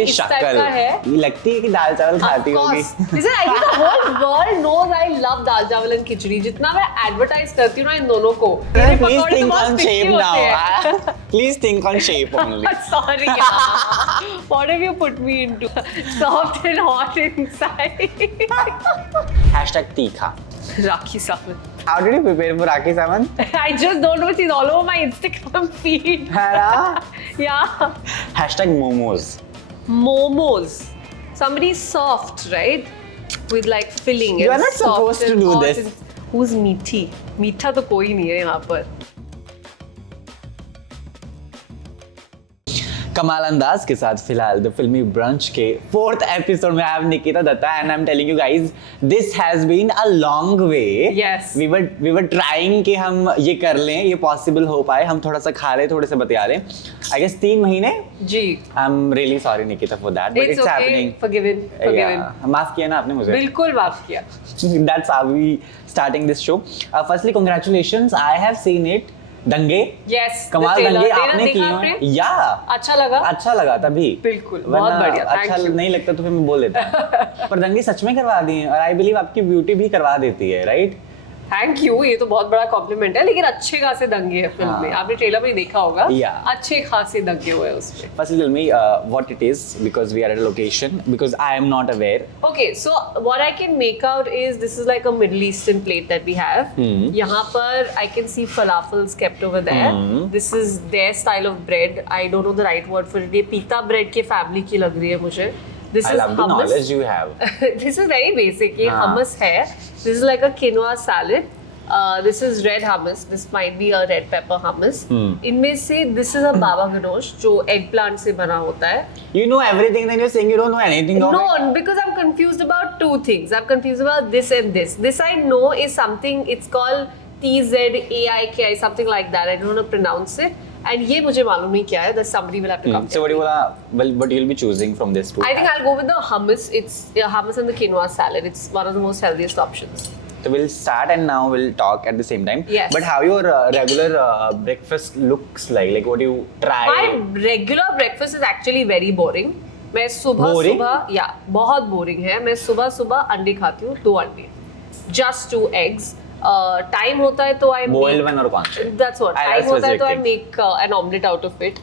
की इस टाइप का है। लगती है कि दाल चावल खाती होगी। Listen, I think the whole world knows I love दाल चावल and खिचड़ी। जितना मैं एडवर्टाइज करती हूँ ना इन दोनों को, मेरे Please पकौड़े तो think बहुत on sticky shape होते now. हैं। Please think on shape only. Sorry, yaar. What have you put me into? Soft and hot inside. Hashtag तीखा. Rakhi Sawant. How did you prepare for Rakhi Sawant? I just don't know. She's all over my Instagram feed. Hara? Yeah. Hashtag momos. Momos. Somebody soft, right? With like filling. You and are not soft supposed to and do hot this. and- Who's मीठी? मीठा तो कोई नहीं है यहाँ पर. कमाल अंदाज के साथ फिलहाल द फिल्मी ब्रंच के 4th एपिसोड में I have Nikita Dutta and I am telling you guys this has been a long way. Yes. We were trying कि हम ये कर लें, ये पॉसिबल हो पाए, हम थोड़ा सा खा लें, थोड़े से बतिया लें। आई गेस 3 महीने। जी. I am really sorry Nikita for that but it's happening. Forgiven. माफ किया ना आपने मुझे। बिल्कुल माफ किया. That's how we starting this show. Firstly, congratulations. I have seen it. दंगे. Yes. कमाल दंगे आपने किए हैं. या. अच्छा लगा. अच्छा लगा तभी. बिल्कुल. बहुत बढ़िया. अच्छा नहीं लगता तो फिर मैं बोल देता. पर दंगे सच में करवा दिए और आई बिलीव आपकी ब्यूटी भी करवा देती है, राइट? Thank you. ये तो बहुत बड़ा कॉम्प्लीमेंट है, लेकिन अच्छे खासे दंगे हैं फिल्म में. आपने ट्रेलर में देखा होगा. अच्छे खासे दंगे हुए उसमें. Firstly, tell me what it is because we are at a location because I am not aware. Okay, so what I can make out is this is like a Middle Eastern plate that we have. यहाँ पर I can see falafels kept over there. This is their style of bread. I don't know the right word for it. ये pita bread के family की लग रही है मुझे. This I is love the hummus. knowledge you have. This is very basic. ये hummus है. This is like a quinoa salad. This is red hummus. This might be a red pepper hummus. इनमें से this is a baba ganoush जो eggplant से बना होता है. You know everything, then you're saying you don't know anything of it. No, because I'm confused about two things. I'm confused about this and this. This I know is something. It's called TZAIKI, something like that. I don't know how to pronounce it. And ये मुझे मालूम नहीं क्या है. That somebody will have to come. So what do you well, what you'll be choosing from this food? I think I'll go with the hummus. It's hummus and the quinoa salad. It's one of the most healthiest options. So we'll start and now we'll talk at the same time. Yes. But how your regular breakfast looks like? Like what do you try? My regular breakfast is actually very boring. मैं सुबह या बहुत boring है. मैं सुबह अंडे खाती हूँ, 2 अंडे. Just 2 eggs. टाइम होता है तो I boiled one और कौन से? That's what. टाइम होता है तो I make an omelette out of it.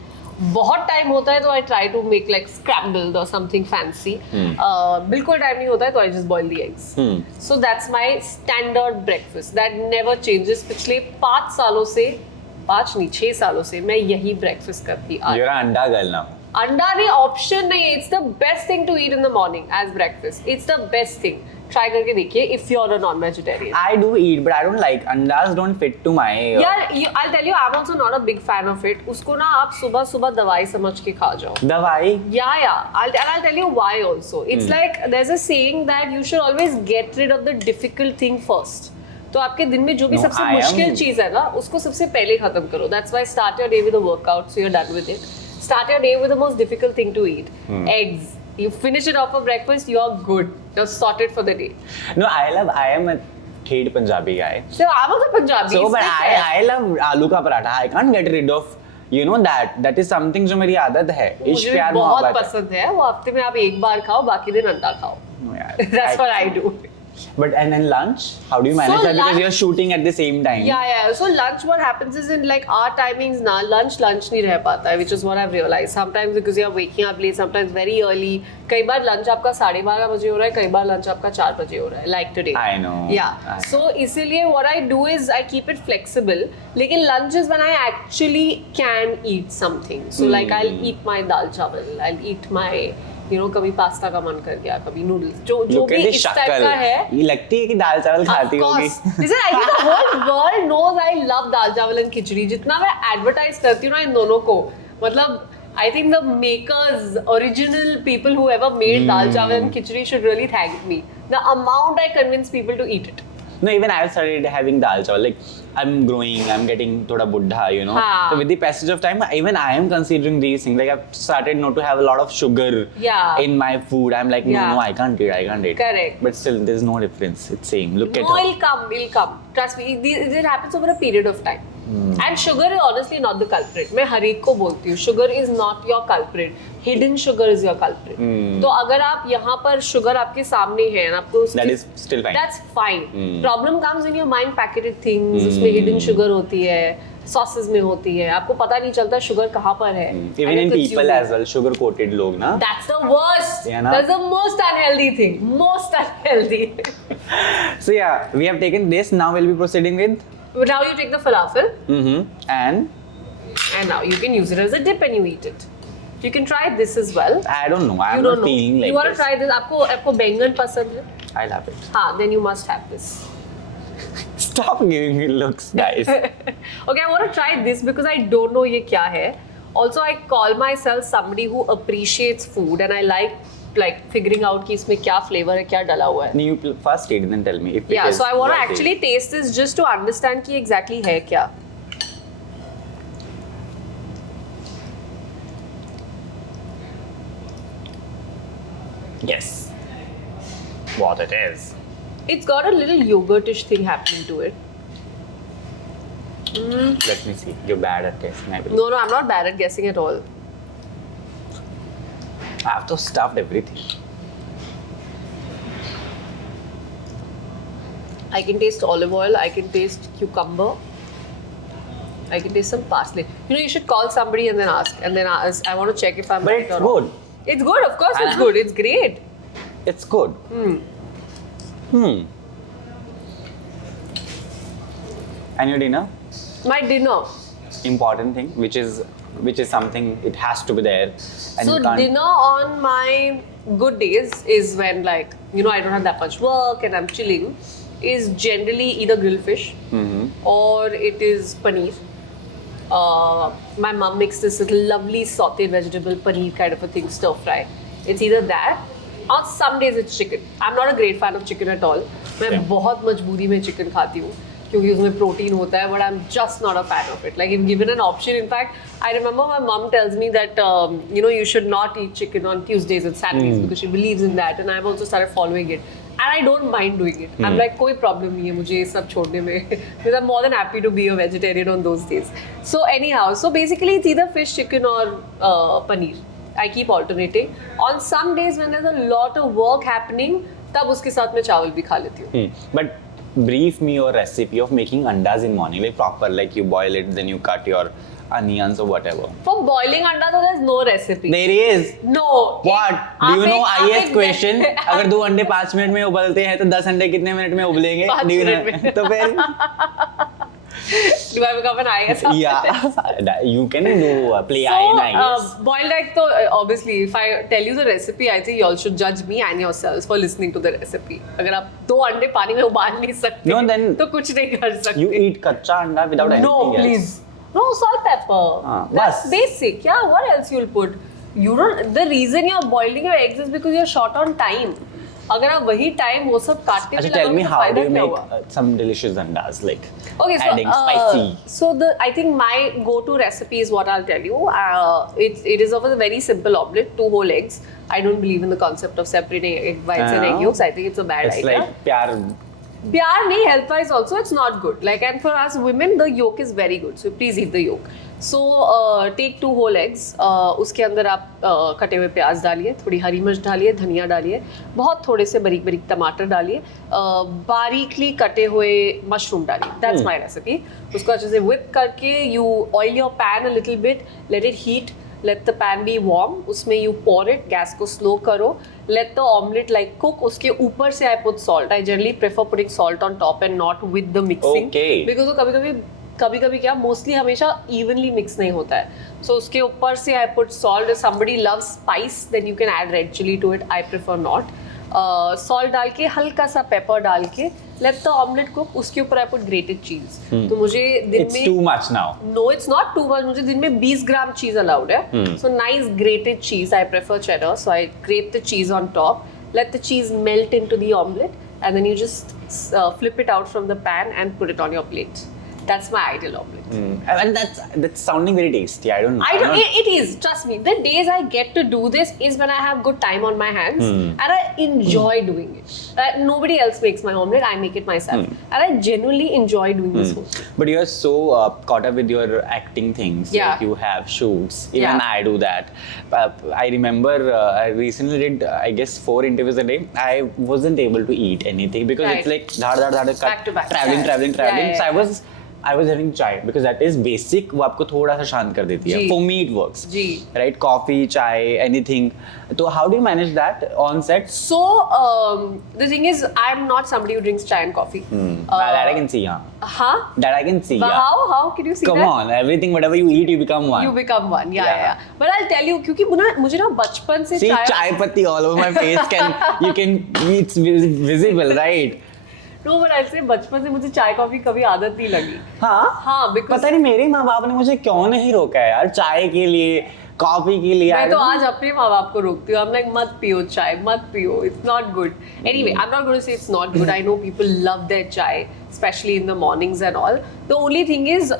बहुत टाइम होता है तो I try to make like scrambled or something fancy. बिल्कुल टाइम नहीं होता है तो I just boil the eggs. So that's my standard breakfast. That never changes. पिछले 5 सालों से, 5 नहीं 6 सालों से मैं यही breakfast करती आ रही हूँ. You're an अंडा girl now. अंडा नहीं ऑप्शन नहीं. It's the best thing to eat in the morning as breakfast. It's the best thing. Try करके देखिए if you're a non-vegetarian. I do eat, but I don't like andas. Don't fit to my. यार, I'll tell you, I'm also not a big fan of it. उसको ना आप सुबह दवाई समझ के खा जाओ. दवाई? Yeah. I'll tell you why also. It's like there's a saying that you should always get rid of the difficult thing first. तो आपके दिन में जो भी सबसे मुश्किल चीज है ना, उसको सबसे पहले खत्म करो. That's why start your day with a workout, so you're done with it. Start your day with the most difficult thing to eat. Eggs. You finish it off for breakfast, you are good. You're sorted for the day. No, I am a hate Punjabi guy. So I'm also Punjabi. So, but I love aloo का paratha. I can't get rid of, you know, that. That is something जो मेरी आदत है. इश्क प्यार मोहब्बत. मुझे बहुत पसंद है. वो हफ्ते में आप एक बार खाओ, बाकी दिन अंडा खाओ. That's what I do. But and then lunch, how do you manage that? Because you're shooting at the same time. Yeah. So lunch, what happens is in like our timings now, lunch नहीं रह पाता है, which is what I've realized. Sometimes because you're waking up late, sometimes very early. कई बार lunch आपका 12:30 बजे हो रहा है, कई बार lunch आपका 4 बजे हो रहा है, like today. I know. Yeah. So इसीलिए what I do is I keep it flexible. लेकिन lunch is when I actually can eat something. So like I'll eat my dal chawal, I'll eat my कभी pasta का मन कर गया, कभी noodles, जो भी इस टाइप का है. ये लगती है कि दाल चावल खाती होगी. Listen, I think the whole world knows I love दाल चावल and खिचड़ी. जितना मैं एडवर्टाइज करती हूँ ना इन दोनों को, मतलब I think the makers, original people who ever made dal chawal and khichdi should really thank me. The amount I convince people to eat it. No, even I have started having dal chawal. Like I'm growing, I'm getting thoda buddha, you know. So with the passage of time, even I am considering these things. Like I've started not to have a lot of sugar in my food. I'm like, no, I can't eat. Correct. But still, there's no difference. It's same. Look at her. No, it'll come. Trust me. It happens over a period of time. And sugar is honestly not the culprit. मैं हर एक को बोलती हूँ, sugar is not your culprit. Hidden sugar is your culprit. तो अगर आप यहाँ पर sugar आपके सामने है, आपको that is still fine. That's fine. Problem comes when your mind packeted things. उसमें hidden sugar होती है, sauces में होती है, आपको पता नहीं चलता sugar कहाँ पर है. Even in people as well, sugar coated लोग ना. That's the worst. Yeah, na? That's the most unhealthy thing. Most unhealthy. So yeah, we have taken this. Now we'll be proceeding with. Now you take the falafel. And now you can use it as a dip and you eat it. You can try this as well. I don't know. I'm not feeling like. You want to try this? आपको बैंगन पसंद है? I'll have it. हाँ, then you must have this. Stop giving me looks, guys. Okay, I want to try this because I don't know ये क्या है. Also, I call myself somebody who appreciates food and I like figuring out कि इसमें क्या flavor है, क्या डाला हुआ है. You first eat and then tell me if yeah, it is. So I want to worth actually it. taste this just to understand कि exactly है क्या. Yes. What it is. It's got a little yogurtish thing happening to it. Let me see. You're bad at guessing, I believe. No, I'm not bad at guessing at all. I have to stuffed everything. I can taste olive oil. I can taste cucumber. I can taste some parsley. You know, you should call somebody and then ask. And then ask, I want to check if I'm But right it's or not. good. It's good, of course it's good. It's great. It's good. And your dinner? My dinner. Important thing, which is something it has to be there. And So you can't. dinner on my good days is when I don't have that much work and I'm chilling. Is generally either grilled fish or it is paneer. My mom makes this little lovely sauteed vegetable paneer kind of a thing, stir fry. It's either that or some days it's chicken. I'm not a great fan of chicken at all. मैं बहुत मजबूरी में chicken खाती हूँ क्योंकि उसमें protein होता है, but I'm just not a fan of it. Like if given an option, in fact, I remember my mom tells me that you should not eat chicken on Tuesdays and Saturdays because she believes in that, and I've also started following it. And I don't mind doing it. I'm like, कोई problem नहीं है मुझे ये सब छोड़ने में because I'm more than happy to be a vegetarian on those days. So anyhow, so basically it's either fish, chicken or paneer. I keep alternating. On some days when there's a lot of work happening, तब उसके साथ मैं चावल भी खा लेती हूँ. But brief me your recipe of making andas in morning, like proper, like you boil it, then you cut your onions or whatever. For boiling anda, there's no recipe. There is. No. What? Do you know IS question? अगर 2 अंडे 5 minute में उबलते हैं तो 10 अंडे कितने minute में उबलेंगे? 5 minute में. तो फिर Do I become an IS? Yeah, you can do play in IS. Boiled egg, तो obviously, if I tell you the recipe, I think you all should judge me and yourselves for listening to the recipe. अगर आप 2 अंडे पानी में उबाल नहीं सकते, No, then तो कुछ नहीं कर सकते. You eat कच्चा अंडा without anything No, else. please. No, salt, pepper. That's बस. basic. Yeah, what else you'll put? You don't. The reason you're boiling your eggs is because you're short on time. अगर आप वही time वो सब काटते अच्छा, tell me how do you make some delicious andas, like adding spicy. So I think my go-to recipe is what I'll tell you. It is of a very simple omelette, 2 whole eggs. I don't believe in the concept of separating egg whites and egg yolks. I think it's a bad idea. It's like प्यार. Pyar nahi, health wise also it's not good. Like, and for us women the yolk is very good, so please eat the yolk. So take 2 whole eggs. उसके अंदर आप कटे हुए प्याज डालिए, थोड़ी हरी मिर्च डालिए, धनिया डालिए, बहुत थोड़े से बारीक बारीक टमाटर डालिए, बारीकली कटे हुए मशरूम डालिए. That's my recipe. उसको अच्छे से whip करके you oil your pan a little bit, let it heat. Let the pan be warm. उसमें you pour it. गैस को slow करो. Let the omelette like cook. उसके ऊपर से I put salt. I generally prefer putting salt on top and not with the mixing. Okay. Because वो कभी-कभी क्या mostly हमेशा evenly mix नहीं होता है. So उसके ऊपर से I put salt. If somebody loves spice, then you can add red chili to it. I prefer not. Salt डाल के हल्का सा pepper डाल के let the omelette cook. उसके ऊपर I put grated cheese. तो मुझे दिन में It's too much now. No, it's not too much. मुझे दिन में 20 ग्राम cheese allowed है. So nice grated cheese. I prefer cheddar. So I grate the cheese on top. Let the cheese melt into the omelette, and then you just flip it out from the pan and put it on your plate. That's my ideal omelette. And that's sounding very tasty. I don't know. It is. Trust me. The days I get to do this is when I have good time on my hands and I enjoy doing it. Nobody else makes my omelette. I make it myself, and I genuinely enjoy doing this whole thing. But you are so caught up with your acting things. Yeah. Like you have shoots. Even Yeah. I do that. I remember I recently did, I guess, 4 interviews a day. I wasn't able to eat anything because Right. it's like dhad, Back to back. traveling. Yeah. So I was having chai because that is basic. वो आपको थोड़ा सा शांत कर देती है. जी. For me it works. Ji. Right? Coffee, chai, anything. So how do you manage that on set? So the thing is, I'm not somebody who drinks chai and coffee. That I can see. Huh? That I can see. But Yeah. how can you see Come that? on, everything whatever you eat, you become one. You become one. Yeah. Yeah. But I'll tell you, क्योंकि मुझे ना बचपन से See, chai patti all over my face. It's visible, right? No, but I'll say बचपन से मुझे चाय coffee कभी आदत नहीं लगी. हाँ, because पता नहीं मेरे माँ बाप ने मुझे क्यों नहीं रोका है यार चाय के लिए, कॉफी के लिए. मैं तो आज अपने माँ बाप को रोकती हूँ. I'm like मत पियो चाय, मत पियो. It's not good. Anyway, I'm not going to say it's not good. I know people love their chai, especially in the mornings and all. The only thing is,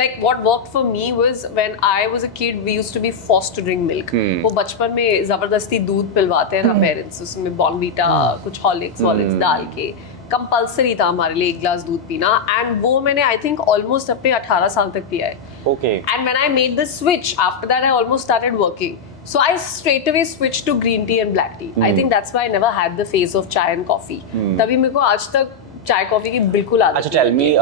like what worked for me was when I was a kid, we used to be forced to drink milk. वो बचपन में जबरदस्ती दूध पिलवाते हैं ना parents, उसमें Bournvita, कुछ Horlicks डाल के. कंपल्सरी था हमारे लिए 1 ग्लास दूध पीना, एंड वो मैंने आई थिंक ऑलमोस्ट अपने 18 साल तक पिया है. Okay. And when I made the switch, after that I almost started working. So I straight away switched to green tea and black tea. I think that's why I never had the phase of chai and coffee. तभी मेरे को आज तक चाय coffee की बिल्कुल आदत. अच्छा, टेल मी,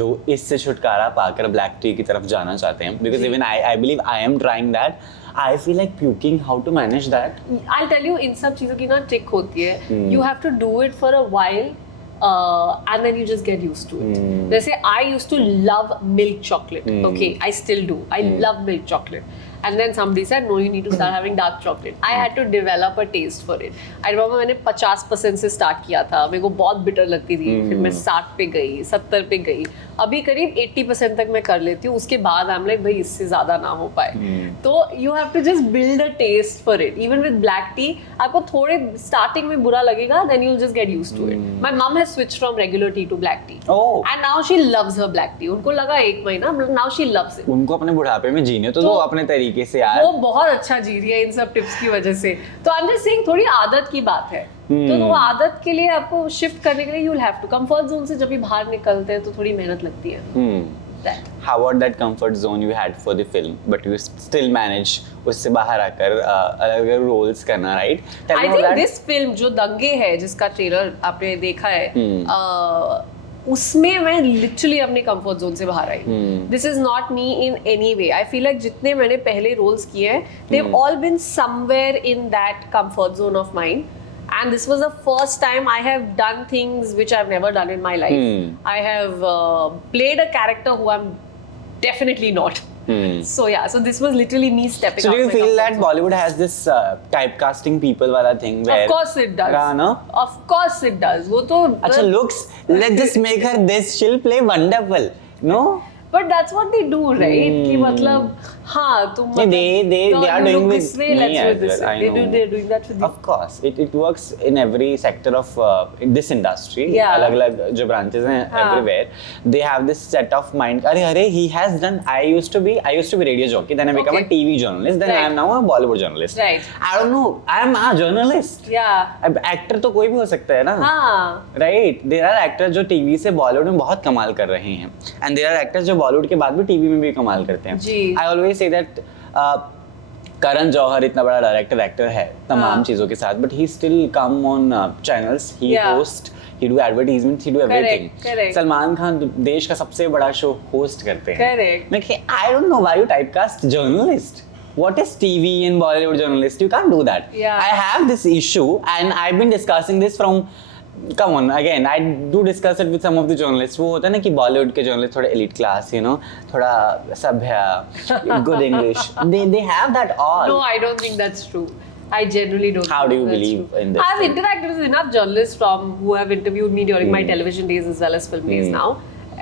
जो इससे छुटकारा पाकर ब्लैक टी की तरफ जाना चाहते हैं, because even I believe I am trying that. I feel like puking. How to manage that? I'll tell you, इन सब चीजों की ना ट्रिक होती है. You have to do it for a while. And then you just get used to it. They say I used to love milk chocolate. Okay, I still do. I love milk chocolate. And then somebody said, no, you need to start having dark chocolate. I had to develop a taste for it. I remember मैंने 50% से start किया था. मेरे को बहुत bitter लगती थी. फिर मैं 60 पे गई, 70 पे गई. अभी करीब 80% तक मैं कर लेती हूँ. उसके बाद I'm like, भाई इससे ज़्यादा ना हो पाए. तो you have to just build a taste for it. Even with black tea, आपको थोड़े starting में बुरा लगेगा, then you'll just get used to it. My mom has switched from regular tea to black tea. Oh. And now she loves her black tea. उनको लगा 1 महीना, now she loves it. उनको अपने बुढ़ापे में जीने तो अपने तरीके से यार. वो बहुत अच्छा जी रही है इन सब टिप्स की वजह से. तो आई एम जस्ट सेइंग थोड़ी आदत की बात है. तो वो आदत के लिए आपको शिफ्ट करने के लिए you will have to. Comfort zone से जब भी बाहर निकलते हैं तो थोड़ी मेहनत लगती है. How about that comfort zone you had for the film, but you still manage उससे बाहर आकर अलग रोल्स करना, right? I think this film जो दंगे है, जिसका ट्रेलर आपने देखा है, उसमें मैं लिटरली अपने कंफर्ट जोन से बाहर आई. This is not me in any way. I feel like जितने मैंने पहले रोल्स किए हैं, they have all been somewhere in that comfort zone of mind. And this was the first time I have done things which I've never done in my life. I have played a character who I'm definitely not. So yeah, so this was literally me stepping out. So do you feel that Bollywood has this typecasting people wala thing where? Of course it does. No? Of course it does. वो तो. अच्छा, looks. Let's just make her this. She'll play wonderful. No? But that's what they do, right? कि मतलब हाँ तुम they are doing this way, let's do it this way. They're doing that with you. Of course, it works in every sector of in this industry. Yeah. अलग-अलग जो branches हैं everywhere, they have this set of mind. अरे he has done. I used to be radio jockey. Then I became a TV journalist. Then I am now a Bollywood journalist. Right. I don't know. I am a journalist. Yeah. अब actor तो कोई भी हो सकता है ना. हाँ. Right. There are actors जो TV से Bollywood में बहुत कमाल कर रहे हैं. And there are actors जो Bollywood के बाद भी TV में भी कमाल करते हैं. जी. I always say that Karan Johar इतना बड़ा डायरेक्टर एक्टर है तमाम चीजों के साथ, but he still come on channels, he host, he do advertisements, he do everything. Salman Khan देश का सबसे बड़ा शो होस्ट करते हैं. I don't know why you typecast journalist. What is TV in Bollywood journalist? You can't do that. Yeah. I have this issue and I've been discussing this from. Come on, again, I do discuss it with some of the journalists. वो होता है ना कि बॉलीवुड के journalist थोड़े elite class, you know, थोड़ा सभ्य, good English. They have that all. No, I don't think that's true. I genuinely don't. How do you think believe true. in this? I've interacted with enough journalists who have interviewed me during my television days as well as film days now.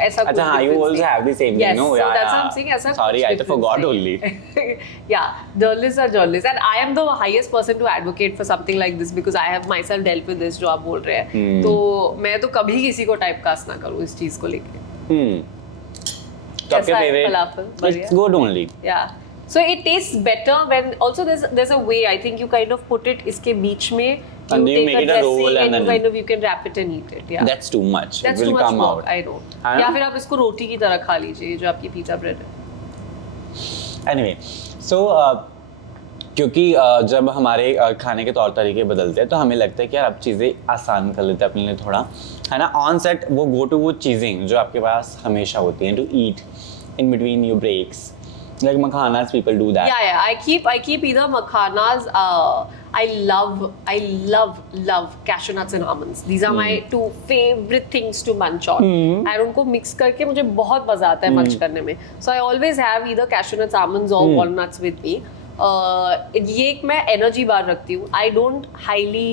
ऐसा कुछ अच्छा हाँ, you also have the same thing, no? Yes, so Yeah, that's what I'm saying. ऐसा Sorry, कुछ I forgot only. Yeah, journalists are journalists, and I am the highest person to advocate for something like this because I have myself dealt with this जो आप बोल रहे हैं. तो मैं तो कभी किसी को टाइपकास्ट ना करूँ इस चीज को लेके. तो आपके favourite falafel it's good only yeah so it tastes better when also there's a way I think you kind of put it इसके बीच में and you make it a roll and then kind of you can wrap it and eat it yeah that's too much that's it will too much come work, out I know या फिर आप इसको रोटी की तरह खा लीजिए जो आपकी पिज़्ज़ा ब्रेड है anyway so क्योंकि जब हमारे खाने के तौर तरीके बदलते हैं तो हमें लगता है कि यार अब चीज़ें आसान कर लेते हैं अपने लिए थोड़ा है ना ऑन सेट वो गो टू वो चीज़ें जो आपके पास हमेशा होती हैं to eat in between your breaks like makhanas people do that yeah I keep either makhanas I love cashew nuts and almonds these are my two favorite things to munch on and उनको mix करके मुझे बहुत मजा आता है munch करने में so I always have either cashew nuts almonds or walnuts with me ये एक मैं एनर्जी बार रखती हूँ I don't highly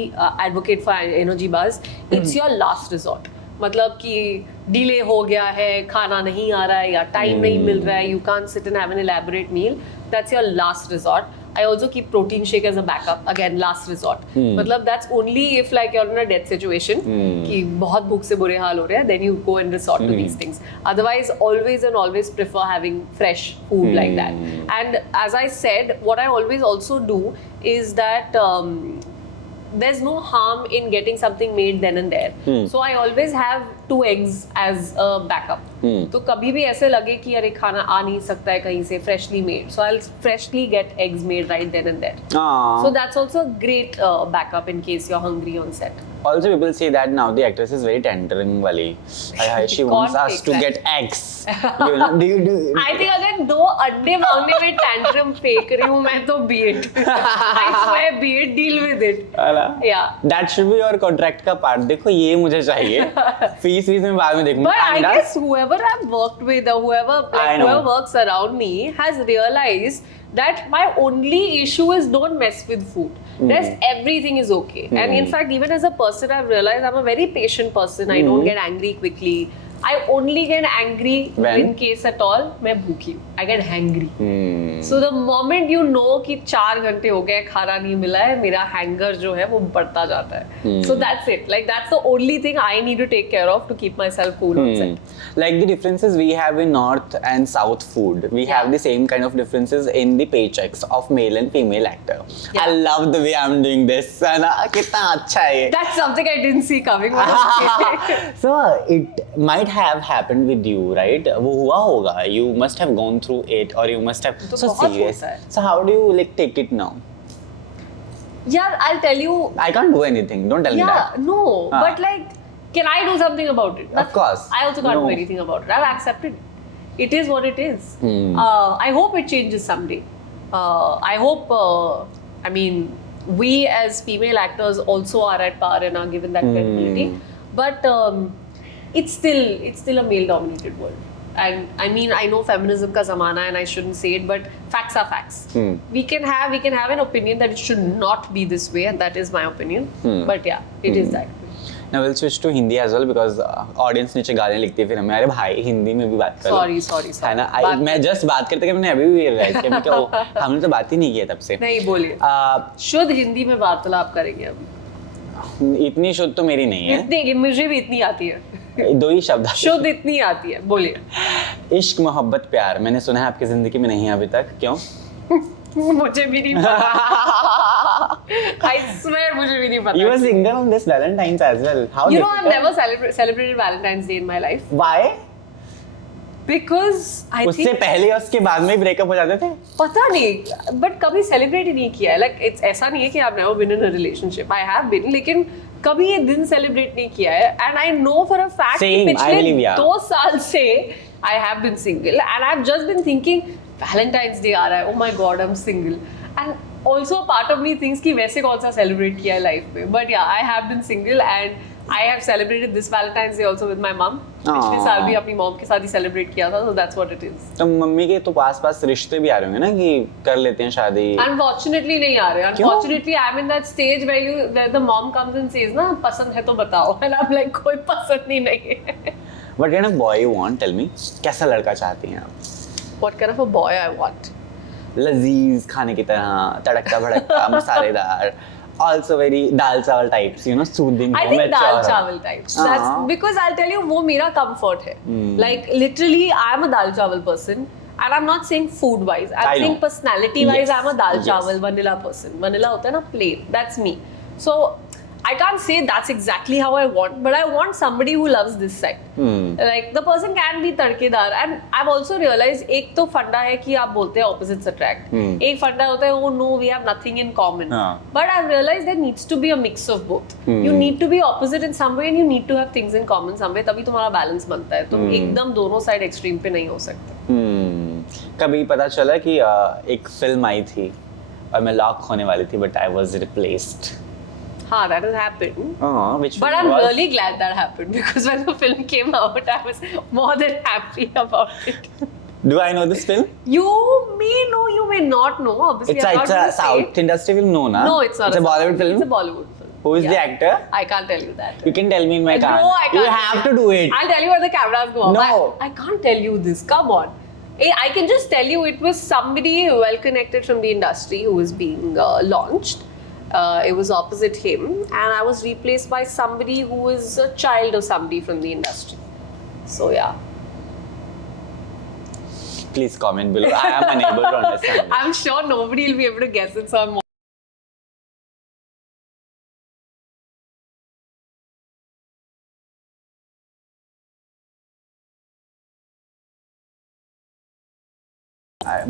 advocate for energy bars it's your last resort मतलब कि डिले हो गया है खाना नहीं आ रहा है या टाइम नहीं मिल रहा है you can't sit and have an elaborate meal that's your last resort I also keep protein shake as a backup again last resort मतलब that's only if like you are in a death situation कि बहुत भूख से बुरे हाल हो रहे हैं then you go and resort to these things otherwise always prefer having fresh food like that and as I said what I always also do is that there's no harm in getting something made then and there so I always have 2 eggs as a backup तो कभी भी ऐसे लगे कि अरे खाना आ नहीं सकता है कहीं से freshly made so I'll freshly get eggs made right then and there so that's also a great backup in case you're hungry on set also people say that now the actress is very tantrum wali she wants us to get eggs you know do you I think अगर 2 अंडे मांगने में tantrum फेंक रही हूँ मैं तो be it I swear be it deal with it yeah that should be your contract का part देखो ये मुझे चाहिए फीस मैं बाद में देखूंगा but I guess whoever I've worked with or whoever works around me has realized that my only issue is don't mess with food. Rest everything is okay. And in fact, even as a person, I've realized I'm a very patient person. I don't get angry quickly. I only get angry in case at all मैं भूखी हूँ. I get hangry. So the moment you know कि 4 घंटे हो गए खाना नहीं मिला है मेरा hanger जो है वो बढ़ता जाता है. So that's it. Like that's the only thing I need to take care of to keep myself cool on set. Like the differences we have in North and South food, we have the same kind of differences in the paychecks of male and female actor. I love the way I'm doing this. कितना अच्छा है. That's something I didn't see coming. So it might have happened with you, right? वो हुआ होगा. You must have gone through it, or you must have. तो so serious. So how do you like take it now? Yeah, I'll tell you. I can't do anything. Don't tell me that. Yeah, no. But like, can I do something about it? Of course. I also can't do anything about it. I've accepted it. It is what it is. I hope it changes someday. I hope. I mean, we as female actors also are at par and are given that credibility. But it's still a male-dominated world. And I mean, I know feminism ka zamana and I shouldn't say it, but facts are facts. We can have an opinion that it should not be this way, and that is my opinion. But yeah, it is that. Now we'll switch to Hindi as well because audience नीचे गालियाँ लिखती है फिर हमें अरे भाई हिंदी में भी बात करो. Sorry. है ना? मैं just बात करते कि मैंने अभी भी realize किया मैं क्या हमने तो बात ही नहीं किया तब से. नहीं बोलिए. शुद्ध हिंदी में वार्तालाप करेंगे अभी. इतनी शुद्ध तो मेरी नहीं है. इतनी मुझे भी इतनी आती है. 2 ही शब्द शुद्ध इतनी आती है. बोलिए. इश्क मोहब्बत प्यार मैंने सुना है आपकी जिंदगी में नहीं है अभी तक क्यों? मुझे भी नहीं पता. I swear मुझे भी नहीं पता. You were single on this Valentine's as well. How you know I've never celebrated Valentine's Day in my life. Why? Because I think उससे पहले और उसके बाद में ब्रेकअप हो जाते थे. पता नहीं बट कभी सेलिब्रेट ही नहीं किया है. लाइक इट्स ऐसा नहीं है कि I've never been in a relationship. I have been लेकिन कभी ये दिन सेलिब्रेट नहीं किया है. And I know for a fact कि पिछले 2 साल से I have been single and I've just been thinking Valentine's Day आ रहा है. Oh my God, I'm single. And also part of me thinks कि वैसे कौन सा सेलिब्रेट किया है लाइफ में. But yeah, I have been single and I have celebrated this Valentine's Day also with my mom. पिछले साल भी अपनी मॉम के साथ ही सेलिब्रेट किया था. So that's what it is. तो मम्मी के तो पास रिश्ते भी आ रहे होंगे ना कि कर लेते हैं शादी. Unfortunately नहीं आ रहे. Unfortunately I'm in that stage where the mom comes and says ना पसंद है तो बताओ. And I'm like कोई पसंद ही नहीं है. What kind of boy you want? Tell me. कैसा लड़का चाहती हैं आप? What kind of a boy I want? लजीज खाने की तरह तड़कता भड़कता मसालेदार also very dal chawal types, you know, soothing. I think dal chawal types. That's because I'll tell you, वो मेरा comfort है. Like literally, I'm a dal chawal person. And I'm not saying food wise. I'm saying personality wise, I'm a dal chawal vanilla person. Vanilla होता है ना plain. That's me. So I can't say that's exactly how I want, but I want somebody who loves this side. Like the person can be तड़केदार, and I've also realized एक तो फंडा है कि आप बोलते हैं opposites attract. एक फंडा होता है oh no we have nothing in common. But I've realized there needs to be a mix of both. You need to be opposite in some way and you need to have things in common some way, तभी तुम्हारा balance बनता है. तुम एकदम दोनों side extreme पे नहीं हो सकते. कभी पता चला कि एक फिल्म आई थी और मैं लॉक होने वाली थी, but I was replaced. हाँ, that has happened. Which but I'm really glad that happened because when the film came out, I was more than happy about it. Do I know this film? You may know, you may not know. Obviously, it's a South industry film, no, na? No, it's not. It's a Bollywood film. It's a Bollywood film. Who is the actor? I can't tell you that. You can tell me in my car. No, I can't. You have to do it. I'll tell you where the cameras go. No. I can't tell you this. Come on. I can just tell you it was somebody well connected from the industry who was being launched. It was opposite him, and I was replaced by somebody who is a child of somebody from the industry. So yeah. Please comment below. I am unable to understand. I'm sure nobody will be able to guess it, so I'm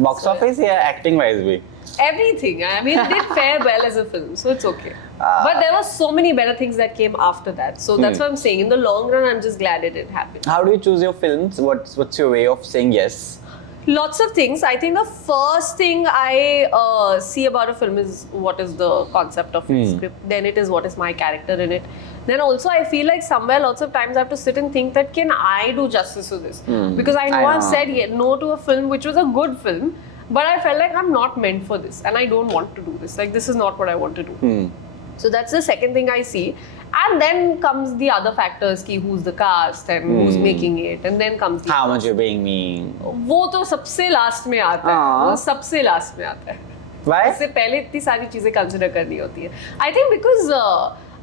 box office या acting wise भी? everything. I mean, it did fare well as a film, so it's okay. But there were so many better things that came after that. So that's what I'm saying. In the long run, I'm just glad it didn't happen. How do you choose your films? What's your way of saying yes? Lots of things. I think the first thing I see about a film is what is the concept of its script. Then it is what is my character in it. Then also I feel like somewhere lots of times I have to sit and think that can I do justice to this? Because I know I've said no to a film which was a good film, but I felt like I'm not meant for this and I don't want to do this. Like this is not what I want to do. So that's the second thing I see. And then comes the other factors ki who's the cast and who's making it, and then comes the how much you're paying me. वो तो सबसे last में आता है. वो सबसे last में आता है. Why? इससे पहले इतनी सारी चीजें कंसिडर करनी होती है. I think because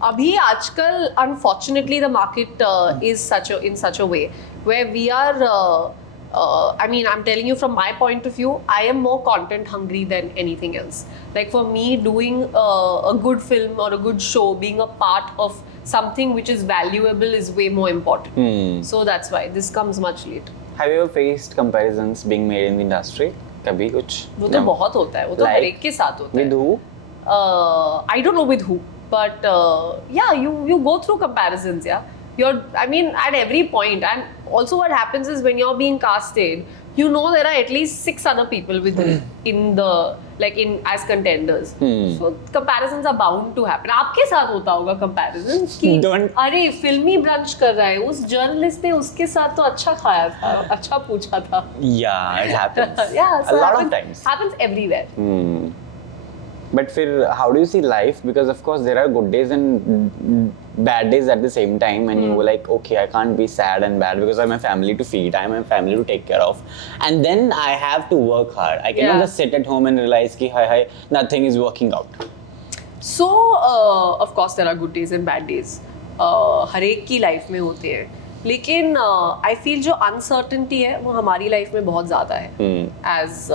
अभी आजकल unfortunately the market is in such a way where we are I mean, I'm telling you from my point of view, I am more content hungry than anything else. Like for me, doing a good film or a good show, being a part of something which is valuable is way more important. So that's why this comes much later. Have you ever faced comparisons being made in the industry? कभी कुछ? वो तो बहुत होता है. वो तो हर एक के साथ होता है. With who? I don't know with who, but yeah, you go through comparisons, yeah. I mean, at every point, and also what happens is when you're being casted, you know there are at least 6 other people with in as contenders. So comparisons are bound to happen. आपके साथ होता होगा comparisons कि अरे फिल्मी brunch कर रहा है, उस जर्नलिस्ट ने उसके साथ तो अच्छा खाया था, अच्छा पूछा था. Yeah, it happens. Yeah, so a lot of times. Happens everywhere. But how do you see life? Because of course there are good days and bad days at the same time, and you're like, okay, I can't be sad and bad because I have a family to feed, I have a family to take care of, and then I have to work hard. I cannot just sit at home and realize कि hi, nothing is working out. So of course there are good days and bad days. हर एक की life में होते हैं. लेकिन I feel जो uncertainty है वो हमारी लाइफ में बहुत ज़्यादा है as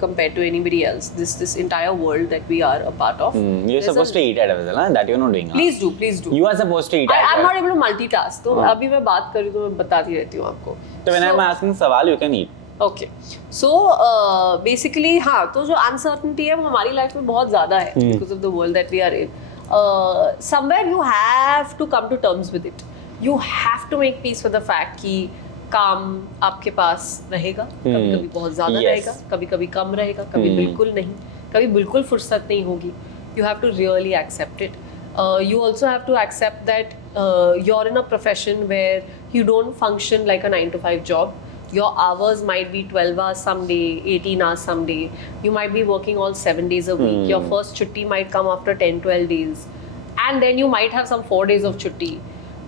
compared to anybody else. This entire world that we are a part of. You're supposed to eat at a that you're not doing. Please do. You are supposed to eat. I'm not able to multitask. तो अभी मैं बात करूँ तो मैं बताती रहती हूँ आपको. So when I'm asking सवाल, you can eat. Okay. So basically हाँ, तो जो अनसर्टेनिटी है वो हमारी लाइफ में बहुत ज़्यादा है because of the world that we are in. Somewhere you have to come to terms with it. You have to make peace with the fact कि काम आपके पास रहेगा, कभी-कभी बहुत ज़्यादा रहेगा, कभी-कभी कम रहेगा, कभी बिल्कुल नहीं, कभी बिल्कुल फुर्सत नहीं होगी. You have to really accept it. You also have to accept that you're in a profession where you don't function like a 9-to-5 job. Your hours might be 12 hours some day, 18 hours some day. You might be working all 7 days a week. Your first chutti might come after 10-12 days. And then you might have some 4 days of chutti.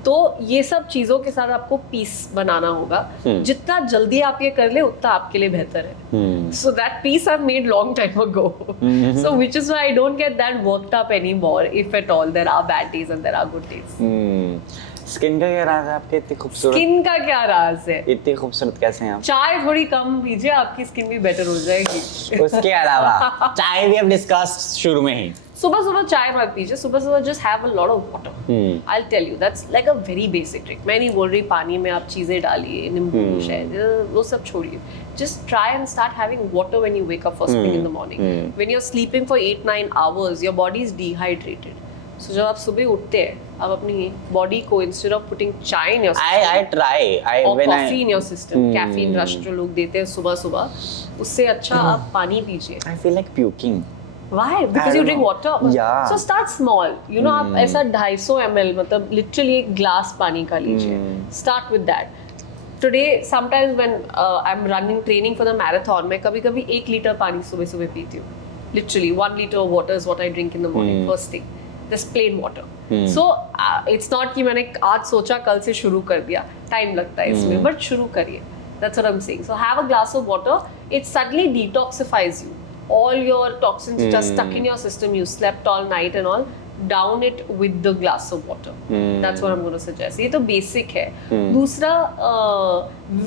तो ये सब चीजों के साथ आपको piece बनाना होगा. जितना जल्दी आप ये कर ले उतना आपके लिए बेहतर है. So that peace I've made long time ago. So which is why I don't get that worked up anymore. If at all there are bad days and there are good days. Skin का क्या राज है आपके? इतनी खूबसूरत. Skin का क्या राज है? इतनी खूबसूरत कैसे हैं आप? चाय थोड़ी कम पीजिए, आपकी स्किन भी बेटर हो जाएगी. उसके अलावा चाय भी हम डिस्कस शुरू में ही. सुबह सुबह चाय मत पीजिए. सुबह सुबह just have a lot of water. I'll tell you that's like a very basic trick. मैं नहीं बोल रही पानी में आप चीजें डालिए, नींबू शहद, वो सब छोड़िए. Just try and start having water when you wake up first thing in the morning. When you're sleeping for 8-9 hours, your body is dehydrated. So जब आप सुबह उठते हैं, आप अपनी बॉडी को instead of putting chai in your system, I try or coffee in your system, caffeine rush जो लोग देते हैं सुबह सुबह, उससे अच्छा आप पानी पीजिए. I feel like puking. Why? Because you drink water. Yeah. So start small. You know, आप ऐसा 250 ml मतलब literally एक glass पानी का लीजिए. Start with that. Today, sometimes when I'm running training for the marathon, मैं कभी-कभी 1 लीटर पानी सुबह-सुबह पीती हूँ. Literally 1 liter of water is what I drink in the morning first thing. Just plain water. So it's not कि मैंने आज सोचा कल से शुरू कर दिया. Time लगता है इसमें, but शुरू करिए. That's what I'm saying. So have a glass of water. It suddenly detoxifies you. All your toxins which are stuck in your system, you slept all night and all, down it with the glass of water. That's what I'm going to suggest. ये तो basic है. दूसरा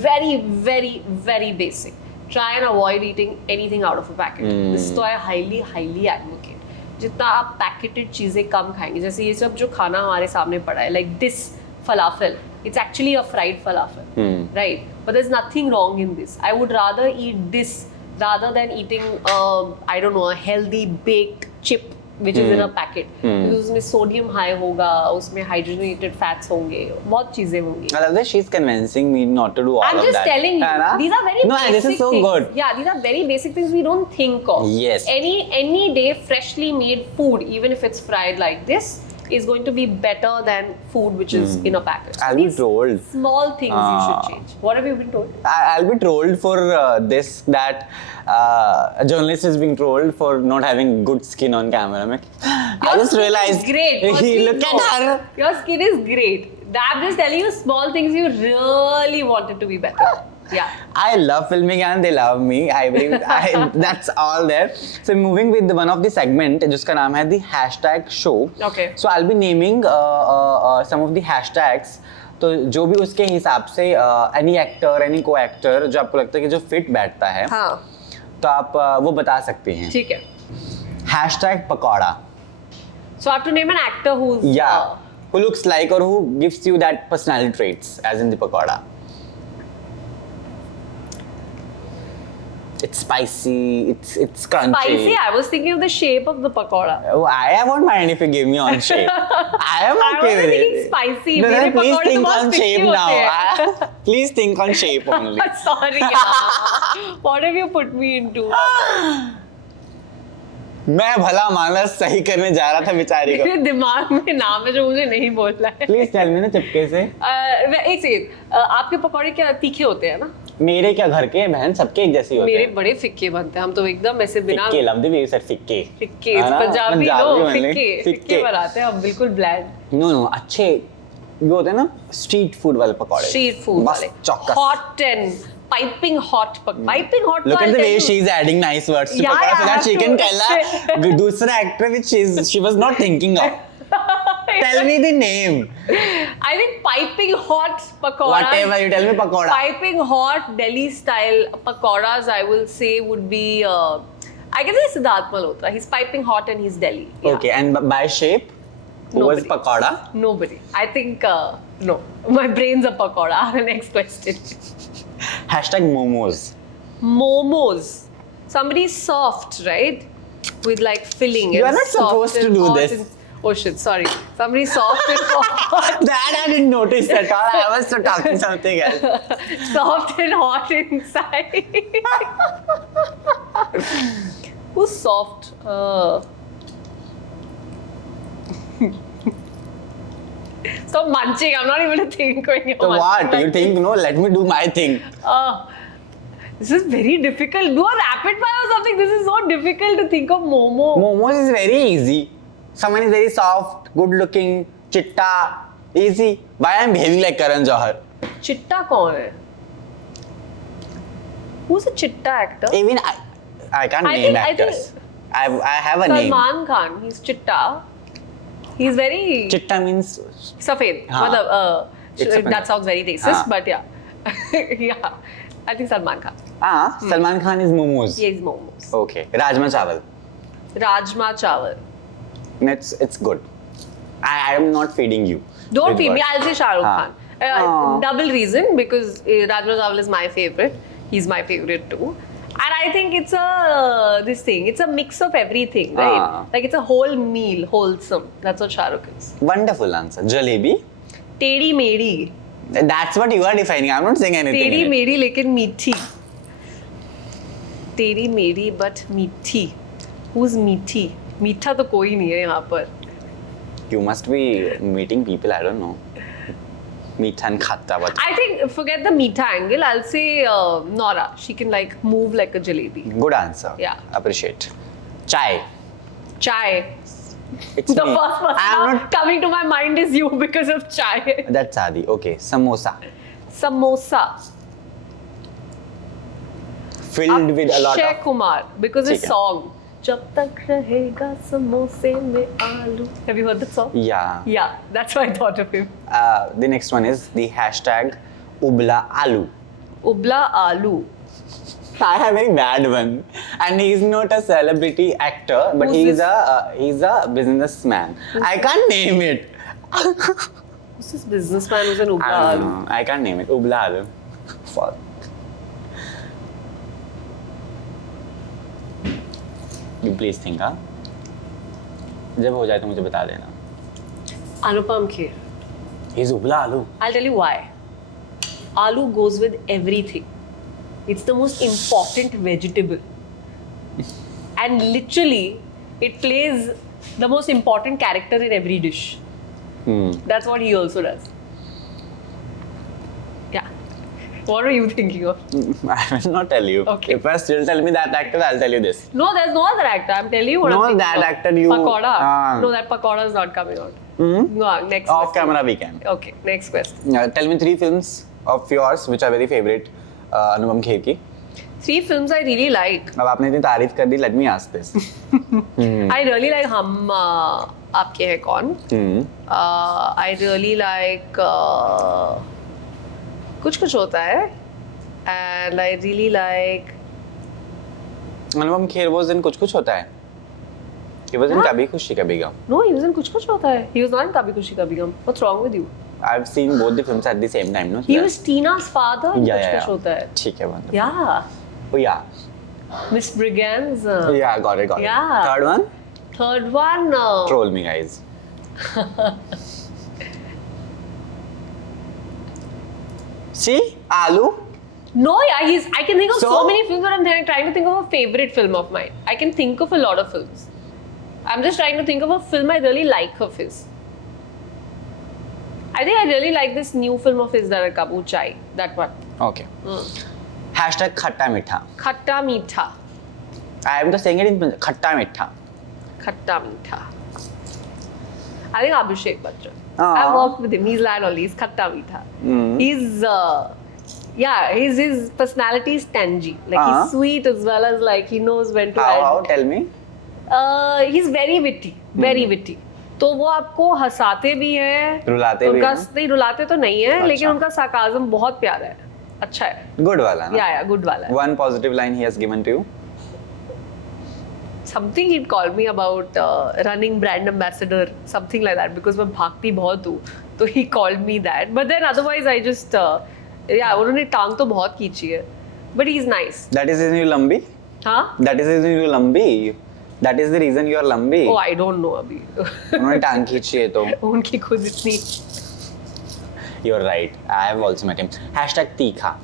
very very very basic. Try and avoid eating anything out of a packet. This तो I highly advocate. जितना आप पैकेटेड चीजें कम खाएंगे, जैसे ये सब जो खाना हमारे सामने पड़ा है, like this falafel, it's actually a fried falafel, right? But there's nothing wrong in this. I would rather eat this rather than eating I don't know, a healthy baked chip which is in a packet. Because उसमें sodium high होगा, उसमें hydrogenated fats होंगे, बहुत चीजें होंगी. I love that she's convincing me not to do all of that. I'm just telling you, these are very basic this is so things. good. Yeah, these are very basic things we don't think of. Yes. Any day freshly made food, even if it's fried like this, is going to be better than food which is in a packet. I'll be told. Small things you should change. What have you been told? I'll be told for this that a journalist is being trolled for not having good skin on camera. I just realized. Great. Look at her. Your skin is great. I'm just telling you small things you really wanted to be better. Yeah. I love filming and they love me. I believe that's all there. So moving with one of the segment जिसका नाम है the hashtag show. Okay. So I'll be naming some of the hashtags. तो जो भी उसके हिसाब से any actor, any co-actor जो आपको लगता है कि जो fit बैठता है, हाँ. तो आप वो बता सकते हैं. ठीक है. Hashtag pakora. So I have to name an actor who's who looks like or who gives you that personality traits as in the pakora. It's spicy, it's crunchy. Spicy? I was thinking of the shape of the pakoda. Oh, I won't mind if you give me on shape. I am okay with it. I was thinking spicy. No, please think on shape now. Please think on shape only. Sorry, yaar. What have you put me into? मैं भला मानस सही करने जा रहा था बेचारी को. मेरे दिमाग में नाम है जो मुझे नहीं बोलना है. Please tell me ना चुपके से. एक सेकंड. आपके पकौड़े क्या तीखे होते हैं ना? मेरे क्या घर के बहन सबके एक जैसे होते हैं. मेरे बड़े फिक्के बनते हैं. हम तो एकदम ऐसे बिना फिक्के लव दी सर फिक्के. फिक्के पंजाबी लोग फिक्के बनाते हैं. हम बिल्कुल ब्लैंड. नो अच्छे ये होते हैं ना स्ट्रीट फूड वाले पकौड़े. स्ट्रीट फूड वाले. Hot and piping hot. Look at the way she's adding nice words to pakora so that she can tell a दूसरा actor which she was not thinking of. Tell me the name. I think piping hot pakoras. Whatever you tell me, pakoda. Piping hot Delhi style pakoras, I will say would be. I guess it's Siddharth Malhotra. He's piping hot and he's Delhi. Yeah. Okay, and by shape, who was pakoda? Nobody. I think no. My brain's a pakoda. Next question. Hashtag momos. Momos. Somebody soft, right? With like filling. You are not supposed to do this. Oh shit, sorry. Somebody soft and hot. That I didn't notice at all. I was talking something else. Soft and hot inside. Who's soft? Stop munching. I'm not even thinking when you're So what? You think, no, let me do my thing. This is very difficult. Do a rapid fire or something. This is so difficult to think of momo. Momos is very easy. Someone is very soft, good looking, chitta, Easy. Why I'm behaving like Karan Johar? चिट्टा कौन है? Who's a चिट्टा actor? Even I can't name actors. I have a name. Salman Khan. He's चिट्टा. He's very. Chitta means सफेद. मतलब that sounds very racist, but yeah, yeah. I think Salman Khan. Salman Khan is momos. Yeah, he's momos. Okay. Rajma chawal. Rajma chawal. It's good. I am not feeding you. Don't feed me. I'll say Shah Rukh Khan. Double reason, because Rajma chawal is my favorite. He's my favorite too. And I think it's it's a mix of everything, right? Like it's a whole meal, wholesome. That's what Shah Rukh is. Wonderful answer. Jalebi. Tedi medi. That's what you are defining. I'm not saying anything. Tedi medi lekin meethi. Tedi medi but meethi. Who's meethi? मीठा तो कोई नहीं है यहाँ पर. You must be meeting people. I don't know. Meetha and khatta. But I think forget the meetha angle. I'll say Nora. She can like move like a jalebi. Good answer. Yeah. Appreciate. Chai. Chai. It's the me. first person coming to my mind is you because of chai. That's Adi. Okay. Samosa. Samosa. Filled with a lot Akshay of. Kumar because his song. जब तक रहेगा समोसे में आलू. Have you heard that song? Yeah. Yeah, that's why I thought of him. The next one is the hashtag Ubla Alu. Ubla Alu. I have a very bad one, and he's not a celebrity actor, but he's a businessman. I can't name it. Who's this businessman who's an Ubla Alu? I can't name it. Ubla Alu. Fuck. You please think, हाँ? जब हो जाए तो मुझे बता देना. Anupam Kher. He's Ubla Alu. I'll tell you why. Aloo goes with everything. It's the most important vegetable. And literally, it plays the most important character in every dish. That's what he also does. Yeah. What are you thinking of? I will not tell you. Okay. If first you'll tell me that actor, I'll tell you this. No, there's no other actor. I'm telling you what I'm thinking that of. actor you... Pakoda. No, that Pakoda is not coming out. No, next Off question. camera we can. Okay, next question. Tell me 3 films of yours which are very favorite. Anupam Kher ki. 3 films I really like. अब आपने इतनी तारीफ कर दी, let me ask this. I really like हम आपके हैं कौन. I really like कुछ होता है. And I really like Anupam Kher was in कुछ होता है. He was in Kabhi Khushi Kabhi Gum. No, he was in कुछ होता है. He was not in Kabhi Khushi Kabhi Gum. What's wrong with you? I've seen both the films at the same time, no? He was Tina's father in कुछ होता है. ठीक है wonderful. Yeah. Oh yeah. Miss Brigance. Yeah, got it. Yeah. Third one? Third one. Troll me, guys. See? Aloo? No, yeah, I can think of so many films, but I'm trying to think of a favorite film of mine. I can think of a lot of films. I'm just trying to think of a film I really like of his. I think I really like this new film of his, Kabu Chai. That one. Okay. Hashtag Khatta Mitha. Khatta Meetha. I am just saying it in Khatta Mitha. Khatta Meetha. I think Abhishek Bachchan. I've worked with him. He's lad only. He's Khatta Meetha. He's... his personality is tangy. Like he's sweet as well as like he knows when to add. How? Tell me. He's very witty. Very witty. तो वो आपको हंसाते भी हैं. रुलाते भी हैं. नहीं रुलाते तो नहीं है, लेकिन उनका sarcasm बहुत प्यारा है. अच्छा है. Good वाला ना? Yeah, good वाला है. One positive line he has given to you? Something he'd called me about running brand ambassador, something like that, because मैं भागती बहुत हूँ. तो he called me that. But then otherwise I just उन्होंने टांग तो बहुत खींची है. But he's nice. That is his new lambi? हाँ? That is his new lambi. That is the reason you are lambi. Oh, I don't know अभी. उन्होंने टांग खींची है तो. उनकी खुद इतनी. You're right. I have also met him. Hashtag Tikha.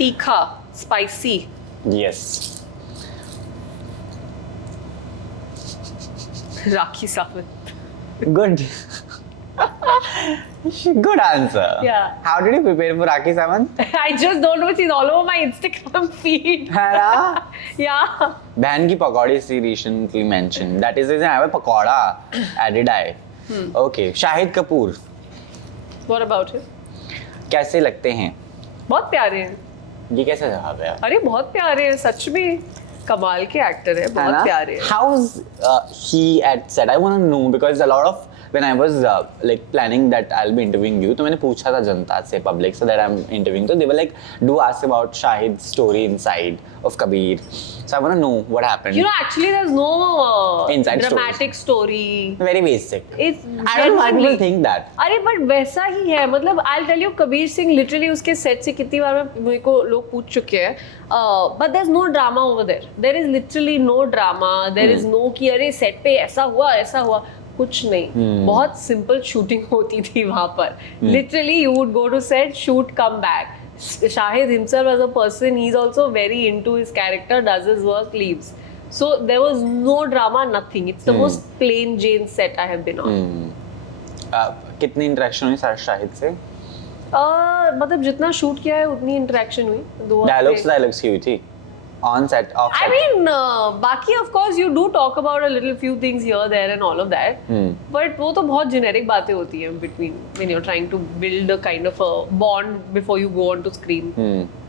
Tikha, spicy. Yes. Rakhi Sawant. Good. Good answer. Yeah. How did you prepare for Rakhi Sawant? I just don't know. She's all over my Instagram feed. Hara? Yeah. Bhan ki pakodi she recently mentioned. That is the reason I have a pakoda added I. Okay. Shahid Kapoor. What about him? कैसे लगते हैं? बहुत प्यारे हैं. ये कैसे जवाब है? अरे बहुत प्यारे हैं, सच में कमाल के एक्टर है, बहुत प्यारे हैं. How's he at set? I want to know because a lot of when I was like planning that I'll be interviewing you, तो मैंने पूछा था जनता से public so that I'm interviewing, so they were like, do ask about Shahid's story inside of Kabir. So I want to know what happened. You know, actually, there's no Inside dramatic story. Very basic. It's I don't know why people think that. अरे but वैसा ही है, मतलब I'll tell you, Kabir Singh literally उसके set से कितनी बार मेरे को लोग पूछ चुके हैं, but there's no drama over there. There is literally no drama. There is no कि अरे set पे ऐसा हुआ, कुछ नहीं. बहुत simple shooting होती थी वहाँ पर. Literally, you would go to set, shoot, come back. Shahid himself as a person, he's also very into his character, does his work, leaves. So there was no drama, nothing. It's the most plain Jane set I have been on. कितनी interaction हुई शाहिद से? मतलब जितना shoot किया है उतनी interaction हुई. Dialogues की हुई थी on set, off set. I mean, बाकी of course you do talk about a little few things here, there and all of that. But वो तो बहुत generic बातें होती हैं between when you're trying to build a kind of a bond before you go on to screen.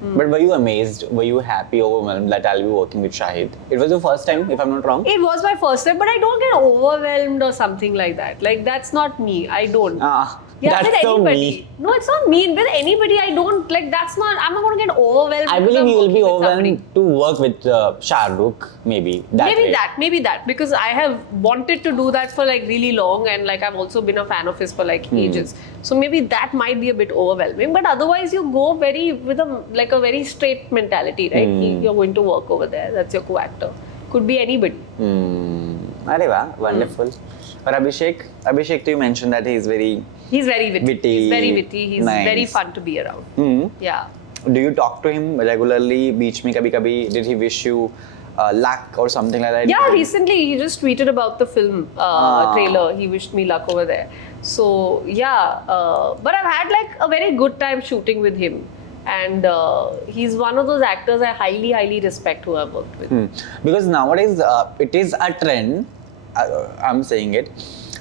But were you amazed? Were you happy, overwhelmed that I'll be working with Shahid? It was your first time, if I'm not wrong? It was my first time, but I don't get overwhelmed or something like that. Like that's not me. I don't. Yeah, that's with so anybody. me. No, it's not mean. With anybody, I don't like. That's not. I'm not going to get overwhelmed. I believe you will be overwhelmed to work with Shah Rukh, maybe. Maybe that. Because I have wanted to do that for like really long, and like I've also been a fan of his for like ages. So maybe that might be a bit overwhelming. But otherwise, you go with a very straight mentality, right? You're going to work over there. That's your co-actor. Could be anybody. अरे वाह, wonderful. और अभिषेक, you mentioned that he's very witty. He's very witty. He's nice. very fun to be around. Yeah. Do you talk to him regularly? बीच में कभी did he wish you luck or something like that? Yeah, recently he just tweeted about the film trailer. He wished me luck over there. So yeah, but I've had like a very good time shooting with him. And he's one of those actors I highly respect who I've worked with. Because nowadays it is a trend, I'm saying it,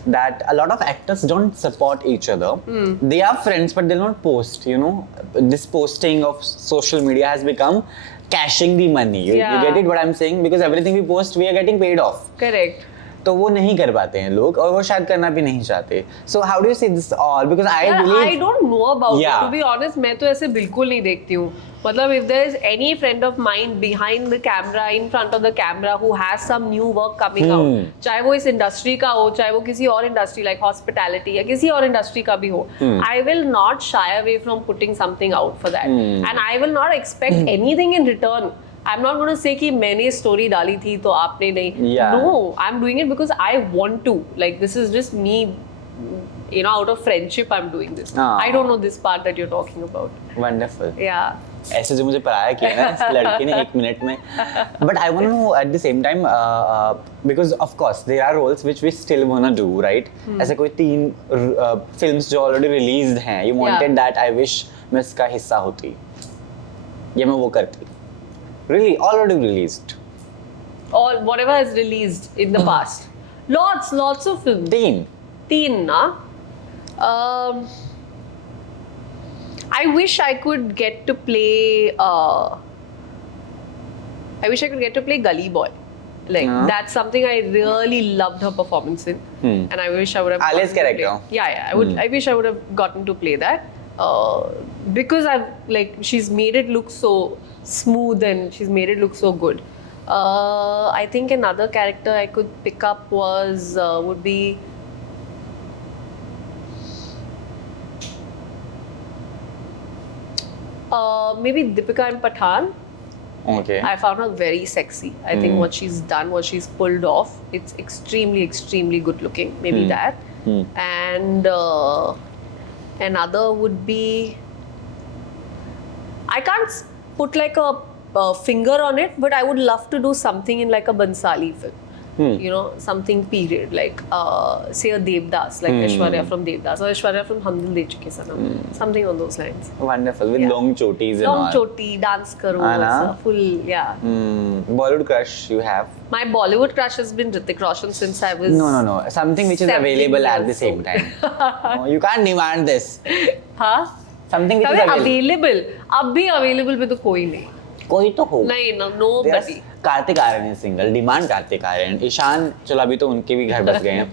that a lot of actors don't support each other. They are friends, but they'll not post, you know. This posting of social media has become cashing the money. You get it what I'm saying? Because everything we post, we are getting paid off. Correct. तो वो नहीं कर पाते हैं लोग और वो शायद करना भी नहीं चाहते. So how do you see this all? Because I believe I don't know about it. To be honest, मैं तो ऐसे बिल्कुल नहीं देखती हूँ. मतलब if there is any friend of mine behind the camera, in front of the camera, who has some new work coming out, चाहे वो इस इंडस्ट्री का हो, चाहे वो किसी और इंडस्ट्री like hospitality या किसी और इंडस्ट्री का भी हो, I will not shy away from putting something out for that, and I will not expect anything in return. I'm not going to say कि मैंने story डाली थी तो आपने नहीं. No, I'm doing it because I want to. Like this is just me, you know, out of friendship I'm doing this. I don't know this part that you're talking about. Wonderful. Yeah. ऐसे जो मुझे पढ़ाया किया ना इस लड़के ने 1 minute में. But I want to know at the same time because of course there are roles which we still want to do, right? ऐसे कोई 3 films जो already released हैं, you wanted that I wish मैं इसका हिस्सा होती या मैं वो करती. Really, already released. Or whatever is released in the past. Lots of films. 3 na? I wish I could get to play. I wish I could get to play Gully Boy. Like that's something I really loved her performance in, and I wish I would have. Ali's character. Yeah. I wish I would have gotten to play that. Because she's made it look so smooth and she's made it look so good. I think another character I could pick up would be maybe Deepika in Pathaan. Okay. I found her very sexy. I think what she's done, what she's pulled off, it's extremely good looking. Maybe that. And another would be, I can't put like a finger on it, but I would love to do something in like a Bansali film. you know, something period, like say a Devdas, like Aishwarya from Devdas or Aishwarya from Hum Dil De Chuke Sanam, something on those lines. Wonderful, with long chotis and all. Long choti, dance karo, full, yeah. Bollywood crush you have? My Bollywood crush has been Hrithik Roshan since I was No. Something which is available at the same time. No, you can't demand this. हाँ? Something which is available. अब भी available में तो कोई नहीं. कोई तो हो. नहीं, nobody. Kartik Aaryan is single. Demand Kartik Aaryan. Ishan चलो अभी तो उनके भी घर बस गए हैं.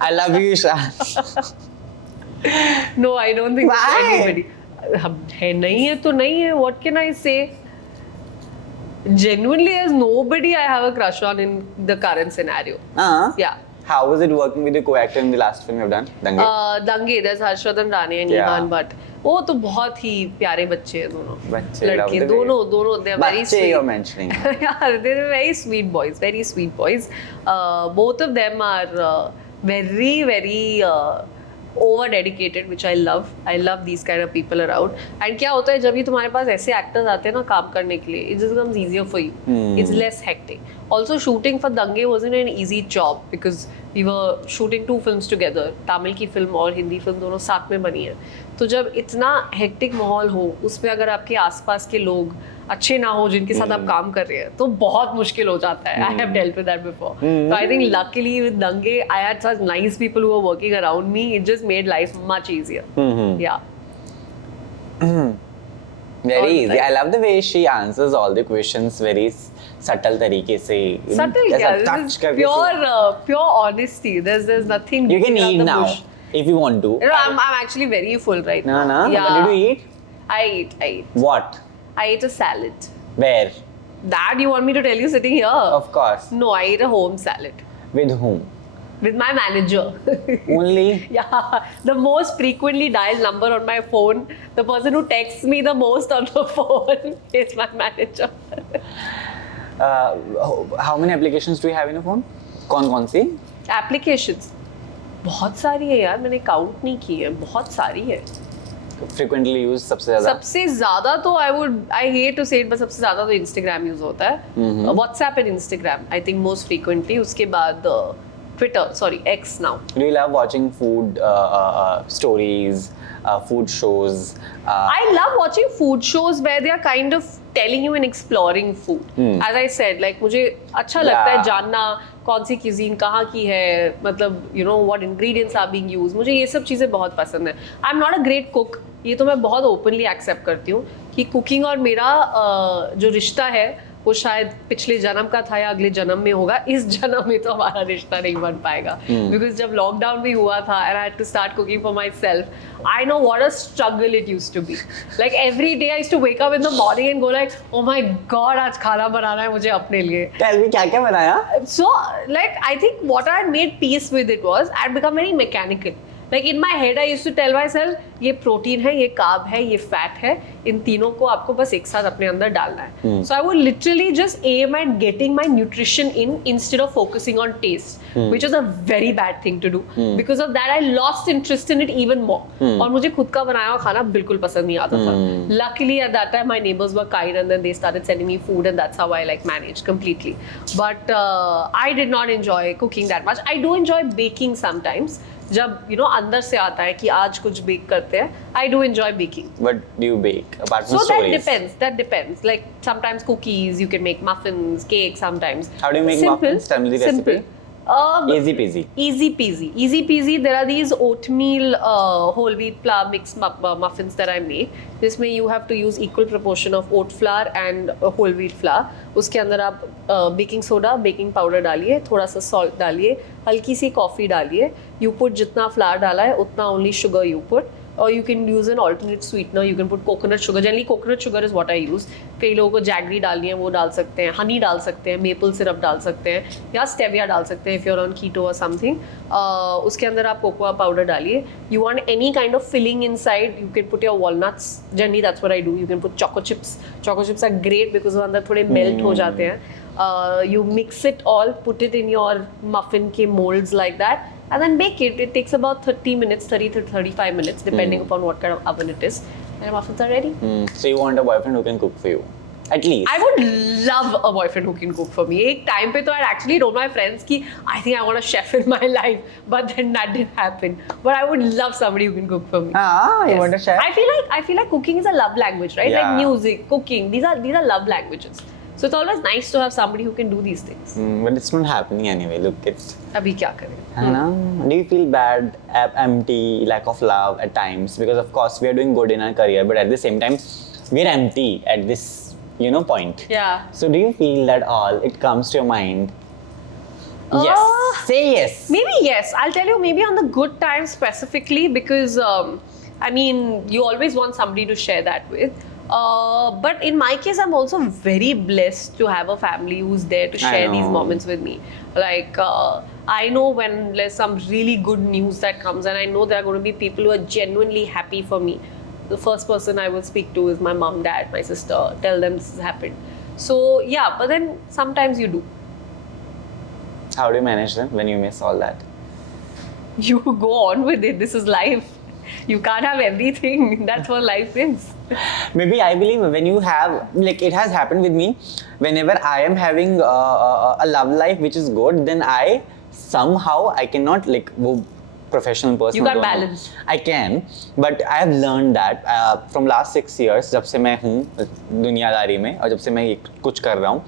I love you Ishan. No, I don't think there's anybody. है नहीं है तो नहीं है. What can I say? Genuinely, there's nobody I have a crush on in the current scenario. Yeah. How was it working with the co-actor in the last film you've done? Dange. Dange. There's Harshvardhan Rane and Iman Bhatt. वो तो बहुत ही प्यारे बच्चे हैं दोनों. लड़के दोनों they are very sweet. बच्चे you're mentioning. Yeah, they're very sweet boys. Very sweet boys. Both of them are very, very over dedicated, which I love. I love these kind of people around. And क्या होता है जब भी तुम्हारे पास ऐसे actors आते हैं ना काम करने के लिए, it just becomes easier for you. It's less hectic. Also, shooting for Dange wasn't an easy job because we were shooting 2 films together. Tamil की film और हिंदी film दोनों साथ में बनी है. तो जब इतना hectic माहौल हो, उसमें अगर आपके आसपास के लोग अच्छे ना हो जिनके साथ आप काम कर रहे हैं तो बहुत मुश्किल हो जाता है. I have dealt with that before. So I think luckily with Dange, I had such nice people who were working around me. It just made life much easier. Yeah. Very easy. I love the way she answers all the questions very subtle तरीके से. Subtle, yeah. This is pure honesty. There's nothing. You can eat now if you want to. You know, I'm actually very full right now. No. Yeah. What did you eat? I ate. What? I ate a salad. Where? That you want me to tell you sitting here? Of course. No, I ate a home salad. With whom? With my manager. Only? Yeah. The most frequently dialed number on my phone, the person who texts me the most on the phone is my manager. How many applications do you have in your phone? कौन सी? Applications. बहुत सारी है यार, मैंने count नहीं की है, बहुत सारी है. Frequently used सबसे ज़्यादा तो I hate to say it, but सबसे ज़्यादा तो Instagram use होता है. WhatsApp and Instagram, I think most frequently. उसके बाद Twitter, X now. Do you love watching food stories, food shows? I love watching food shows where they are kind of telling you and exploring food. As I said, like मुझे अच्छा लगता है जानना कौन सी cuisine कहाँ की है, मतलब you know what ingredients are being used. मुझे ये सब चीज़ें बहुत पसंद है. I'm not a great cook. ये तो मैं बहुत openly accept करती हूँ कि cooking और मेरा जो रिश्ता है वो शायद पिछले जन्म का था या अगले जन्म में होगा. इस जन्म में तो हमारा रिश्ता नहीं बन पाएगा. Because जब लॉकडाउन भी हुआ था and I had to start cooking for myself, I know what a struggle it used to be. Like every day I used to wake up in the morning and go like, oh my god, आज खाना बनाना है मुझे अपने लिए. Tell me क्या बनाया? So like I think what I had made peace with it was I had become very mechanical. Like in my head I used to tell myself ये protein है, ये कार्ब है, ये फैट है, इन तीनों को आपको बस एक साथ अपने अंदर डालना है. So I would literally just aim at getting my nutrition in instead of focusing on taste, which is a very bad thing to do. Because of that I lost interest in it even more. और मुझे खुद का बनाया हुआ खाना बिल्कुल पसंद नहीं आता था. Luckily at that time my neighbors were kind and then they started sending me food and that's how I like managed completely. But I did not enjoy cooking that much. I do enjoy baking sometimes. जब you know अंदर से आता है कि आज कुछ bake करते हैं, I do enjoy baking. What do you bake apart from stories? stories? That depends. Like sometimes cookies, you can make muffins, cakes sometimes. How do you make muffins? Tell me the recipe. Easy peasy. There are these oatmeal whole wheat flour mixed muffins that I make. जिसमें you have to use equal proportion of oat flour and whole wheat flour. उसके अंदर आप baking soda, baking powder डालिए, थोड़ा सा salt डालिए, हल्की सी coffee डालिए. You put जितना फ्लावर डाला है उतना only sugar you put. Or you can use an alternate sweetener. You can put coconut sugar. Generally, coconut sugar is what I use. कई लोगों को जैगरी डालनी है वो डाल सकते हैं, हनी डाल सकते हैं, मेपल सिरप डाल सकते हैं या स्टेविया डाल सकते हैं if you're on keto or something. उसके अंदर आप कोकोआ पाउडर डालिए. You want any kind of filling inside, you can put your walnuts. Generally, that's what I do. You can put choco chips. Choco chips are great because वो अंदर थोड़े melt हो जाते हैं. You mix it all, put it in your muffin के molds like that. And then bake it. It takes about 30 to 35 minutes, depending upon what kind of oven it is. And muffins are ready. So you want a boyfriend who can cook for you? At least. I would love a boyfriend who can cook for me. एक time पे तो I actually told my friends कि I think I want a chef in my life, but then that didn't happen. But I would love somebody who can cook for me. You want a chef? I feel like cooking is a love language, right? Yeah. Like music, cooking, these are love languages. So it's always nice to have somebody who can do these things. But it's not happening anyway. Look at. अभी क्या करें? I know. Do you feel bad, empty, lack of love at times? Because of course we are doing good in our career, but at the same time we're empty at this, point. Yeah. So do you feel that all? It comes to your mind. Yes. Say yes. Maybe yes. I'll tell you. Maybe on the good times specifically, because I mean, you always want somebody to share that with. But in my case, I'm also very blessed to have a family who's there to share these moments with me. Like, I know when there's some really good news that comes, and I know there are going to be people who are genuinely happy for me. The first person I will speak to is my mom, dad, my sister, tell them this has happened. So, yeah, but then sometimes you do. How do you manage them when you miss all that? You go on with it. This is life. You can't have everything. That's what life is. Maybe I believe when you have, like it has happened with me, whenever I am having a love life which is good, then I somehow, I cannot like, wo professional person. You got balance. I can, but I have learned that from last 6 years, जब से मैं हूँ दुनियादारी में और जब से मैं कुछ कर रहा हूँ,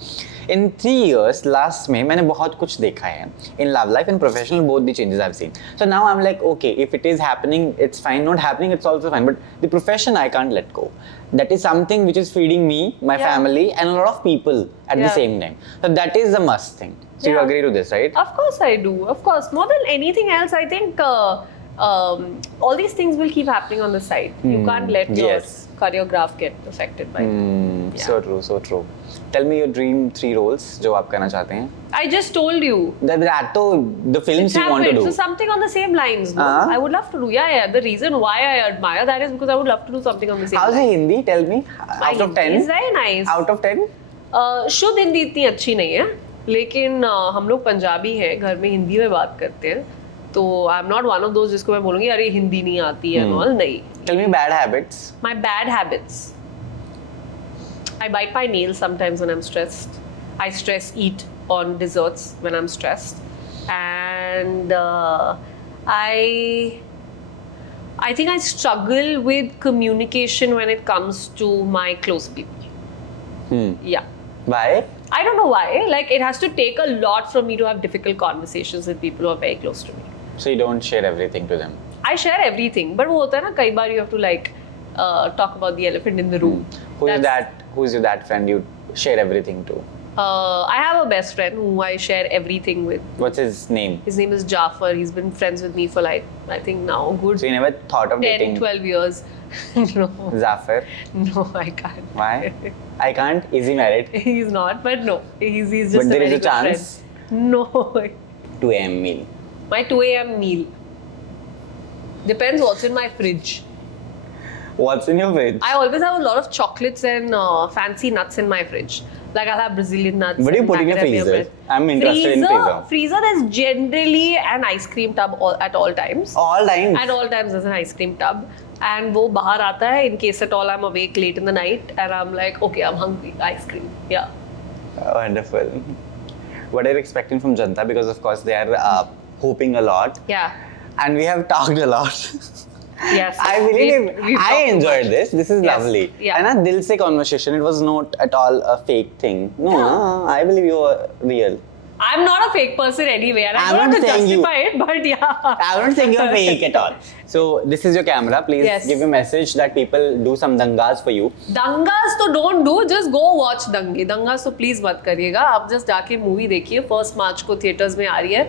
in 3 years last में मैंने बहुत कुछ देखा है in love life and professional, both the changes I've seen. So now I'm like, okay, if it is happening, it's fine. Not happening, it's also fine. But the profession I can't let go. That is something which is feeding me, my family, and a lot of people at the same time. So that is a must thing. So you agree to this, right? Of course I do. Of course. More than anything else, I think all these things will keep happening on the side. You can't let your career graph get affected by it. So true, so true. Tell me your dream 3 roles जो आप करना चाहते हैं. I just told you. That the films you want to do. So something on the same lines. No? I would love to do. Yeah. The reason why I admire that is because I would love to do something on the same lines. How's Hindi? Tell me. Out of 10? It's very nice. Out of 10? शुद्ध हिंदी इतनी अच्छी नहीं है, लेकिन हम लोग पंजाबी हैं, घर में हिंदी में बात करते हैं, तो I am not one of those जिसको मैं बोलूँगी अरे हिंदी नहीं आती है और नहीं. Tell me bad habits. My bad habits. I bite my nails sometimes when I'm stressed. I stress eat on desserts when I'm stressed, and I think I struggle with communication when it comes to my close people. Yeah. Why? I don't know why. Like it has to take a lot from me to have difficult conversations with people who are very close to me. So you don't share everything to them? I share everything, but वो होता है ना कई बार you have to like talk about the elephant in the room. Who's your that friend you share everything to? I have a best friend who I share everything with. What's his name? His name is Jafar. He's been friends with me for like, I think now good So you never thought of 10, dating 12 years. No. Zafar? No, I can't. Why? I can't? Is he married? He's not, but no. He's just but a there very is a good chance? friend. No. 2 a.m. meal. My 2 a.m. meal. Depends what's in my fridge. What's in your fridge? I always have a lot of chocolates and fancy nuts in my fridge. Like I'll have Brazilian nuts. What do you put in your freezer? I'm interested in freezer. Freezer is generally an ice cream tub at all times. All times? At all times there's an ice cream tub. And वो बाहर आता है in case at all I'm awake late in the night and I'm like, okay, I'm hungry, ice cream. Yeah. Wonderful. What are you expecting from Janta? Because of course they are hoping a lot. Yeah. And we have talked a lot. Yes. I believe I enjoyed this. This is lovely. Yeah. And a dil se conversation. It was not at all a fake thing. No, I believe you are real. I'm not a fake person anyway, and I don't have to justify it, but yeah. I'm not saying you're fake at all. So this is your camera. Please give a message that people do some dangas for you. Dangas तो don't do, just go watch दंगे. Dangas तो please मत करिएगा. आप just जाके movie देखिए. 1 March को theatres में आ रही है.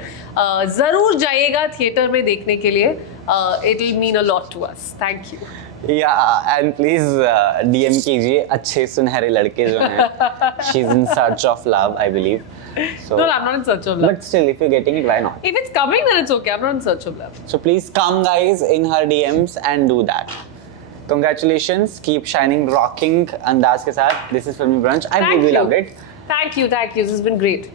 जरूर जाइएगा थिएटर में देखने के लिए. It will mean a lot to us. Thank you. Yeah, and please DM कीजिए अच्छे सुनहरे लड़के जो हैं. She's in search of love, I believe. So, no, I'm not in search of love. But still, if you're getting it, why not? If it's coming, then it's okay. I'm not in search of love. So please come, guys, in her DMs and do that. Congratulations. Keep shining, rocking Andaz ke saath. This is Filmy Brunch. I really loved it. Thank you. This has been great.